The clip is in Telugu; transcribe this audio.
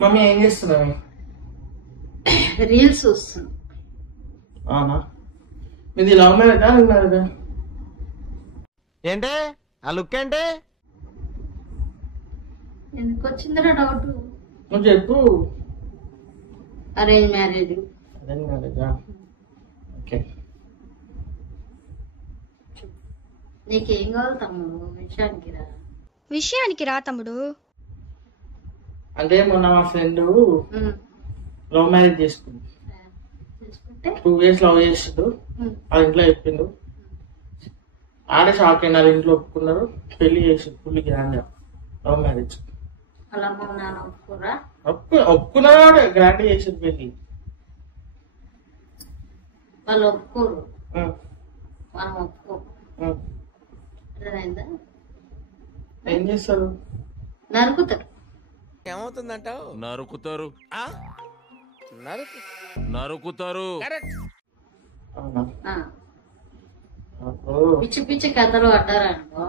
మమ్మీ ఏం చేస్తున్నావు? రీల్స్ చూస్తున్నా. అవునా? మీది లవ్ మ్యారేజా మ్యారేజా? ఏంటి ఆ లుక్ ఏంటి? ఎందుకు వచ్చిందిరా డౌట్? నువ్వు చెప్పు. Arrange marriage. అరేంజ్ మ్యారేజా? ఓకే. నీకేం కావాలి తమ్ముడు? విషయానికి రా తమ్ముడు. అంటే మొన్న మా ఫ్రెండ్ లవ్ మ్యారేజ్ చేసుకుంది. 2 years లవ్ చేసిండు. వాళ్ళ ఇంట్లో చెప్పిండు. ఆడే షాక్ అయిన వాళ్ళ ఇంట్లో ఒప్పుకున్నారు. పెళ్లి చేసిండు ఫుల్ గ్రాండ్ లవ్ మ్యారేజ్. ఒప్పుకున్నాడు, గ్రాండ్ చేసిండు పెళ్లి. వాళ్ళు ఒప్పుకోరు, మనం ఒప్పుకో. ఏం చేస్తారు? నరుకుతారు. ఏమవుతుందంటావు? నరుకుతారు. నరుకుతారు. పిచ్చి పిచ్చి కథలు పడ్డారనుకో